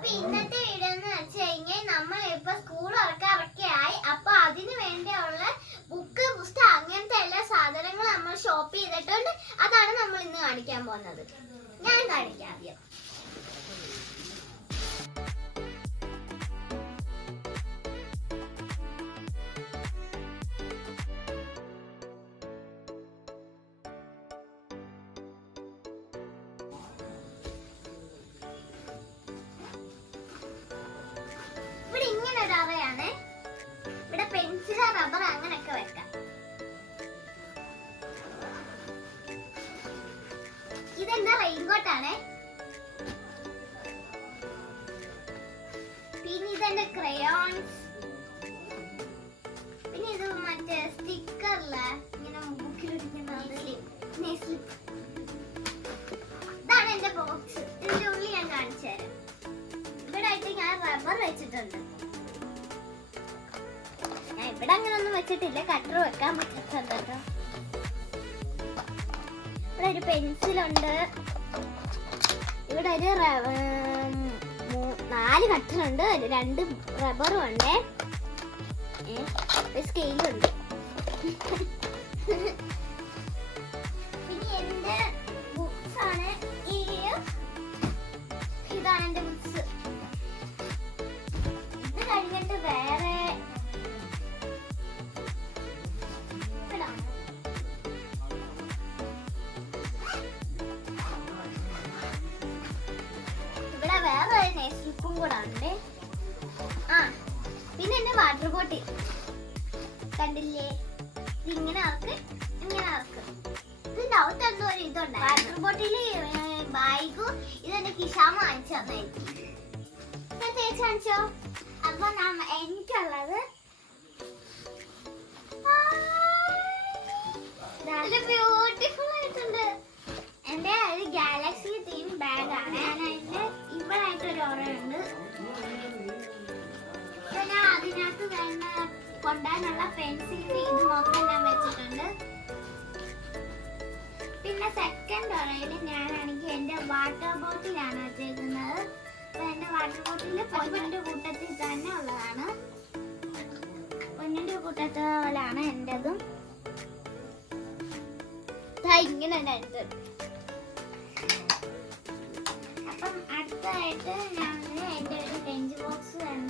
അപ്പൊ ഇന്നത്തെ വീഡിയോ എന്ന് വെച്ച് കഴിഞ്ഞാൽ നമ്മൾ ഇപ്പൊ സ്കൂൾ ഇറക്കാറൊക്കെ ആയി. അപ്പൊ അതിനു വേണ്ടിയുള്ള ബുക്ക് പുസ്തകം അങ്ങനത്തെ എല്ലാ സാധനങ്ങളും നമ്മൾ ഷോപ്പ് ചെയ്തിട്ടുണ്ട്. അതാണ് നമ്മൾ ഇന്ന് കാണിക്കാൻ പോകുന്നത്. ഞാൻ കാണിക്കാം ആദ്യം. റെയിൻകോട്ടാണ് പിന്നെ ഇതെന്റെ ക്രയോൺസ് പിന്നെ ഇത് മറ്റേ സ്റ്റിക്കറില്ല? ഇങ്ങനെ ബുക്കിലിരിക്കുന്ന ഇതാണ് എന്റെ ബോക്സ് ഇതിന്റെ ഉള്ളിൽ ഞാൻ കാണിച്ചു തരാം. ഇവിടെ ആയിട്ട് ഞാൻ റബ്ബർ വെച്ചിട്ടുണ്ട്. ഞാൻ ഇവിടെ അങ്ങനെ ഒന്നും വെച്ചിട്ടില്ല. കട്ടർ വെക്കാൻ പറ്റുന്നുണ്ട് കേട്ടോ ഇവിടെ ഒരു പെൻസിലുണ്ട് ഇവിടെ ഒരു നാല് കട്ടറുണ്ട് രണ്ട് റബ്ബറും ഉണ്ട് ഒരു സ്കെയിലുണ്ട് പിന്നെ നെസ്ലിപ്പും കൂടെ ആ പിന്നെ എന്റെ വാട്ടർ ബോട്ടിൽ കണ്ടില്ലേ? ഇതിങ്ങനെ ആർക്ക് ഇങ്ങനെ ആർക്ക് ഇതിന്റെ അകത്ത് എന്തോ ഒരു ഇതുണ്ട് വാട്ടർ ബോട്ടിൽ ബാഗും ഇതെന്റെ കിഷാമ വാങ്ങിച്ചു തന്നായിരിക്കും ഞാൻ കാണിച്ചോ? അപ്പൊ എനിക്കുള്ളത് എനിക്കുള്ളത് ബ്യൂട്ടിഫുൾ ആയിട്ടുണ്ട്. എന്റെ ഗാലക്സി തീം ബാഗാണ് ഞാൻ അതിന്റെ കൊണ്ടാനുള്ള പെൻസിലിന്റെ ഇത് മൊത്തം ഞാൻ വെച്ചിട്ടുണ്ട്. പിന്നെ സെക്കൻഡ് ഒറയിൽ ഞാനാണെങ്കിൽ എന്റെ വാട്ടർ ബോട്ടിലാണ് വെച്ചേക്കുന്നത്. അപ്പൊ എന്റെ വാട്ടർ ബോട്ടിൽ പൊന്നിന്റെ കൂട്ടത്തിൽ തന്നെ ഉള്ളതാണ്. പൊന്നിന്റെ കൂട്ടത്തിൽ പോലാണ് എന്റെതും. ഇങ്ങനെ ഉണ്ട്. അപ്പം അടുത്തതായിട്ട് ഞാൻ എന്റെ ഒരു ലഞ്ച് ബോക്സ് എന്താണ്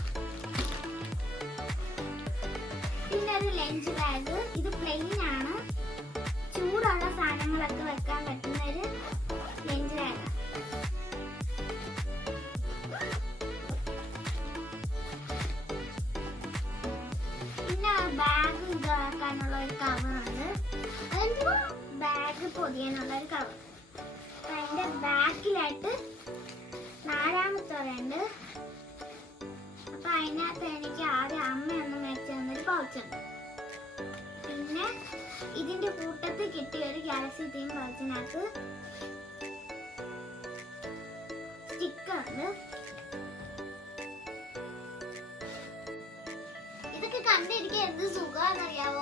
ഇതാക്കാനുള്ള ഒരു കവറുണ്ട് ബാഗ് പൊതിയാനുള്ള ഒരു കവർ. അതിന്റെ ബാക്കിലായിട്ട് നാലാമത്തെ ഉണ്ട് അപ്പൊ അതിനകത്ത് എനിക്ക് ആദ്യം അമ്മയൊന്നും വെച്ച് തന്നൊരു പൗച്ചുണ്ട് പിന്നെ ഇതിന്റെ കൂട്ടത്തിൽ കിട്ടിയ ഒരു ഗാലക്സി തീം പൗച്ചിനകത്ത് സ്റ്റിക്കർ ഉണ്ട്. ഇതൊക്കെ കണ്ടിരിക്കാൻ എന്ത് സുഖാന്നറിയാവോ?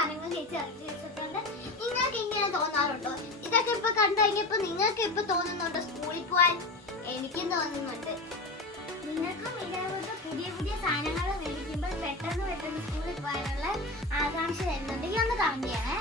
സാധനങ്ങൾ ചേച്ചി അറിയിച്ചു വെച്ചിട്ടുണ്ട്. നിങ്ങൾക്ക് ഇങ്ങനെ തോന്നാറുണ്ടോ? ഇതൊക്കെ ഇപ്പൊ കണ്ടു കഴിഞ്ഞപ്പോ നിങ്ങൾക്ക് ഇപ്പൊ തോന്നുന്നുണ്ടോ സ്കൂളിൽ പോവാൻ? എനിക്കും തോന്നുന്നുണ്ട്. നിങ്ങൾക്കും ഇതേപോലത്തെ പുതിയ പുതിയ സാധനങ്ങൾ മേടിക്കുമ്പോൾ പെട്ടെന്ന് പെട്ടെന്ന് സ്കൂളിൽ പോകാനുള്ള ആകാംക്ഷ വരുന്നുണ്ടെങ്കിൽ ഒന്ന് കമന്റ് ചെയ്യണേ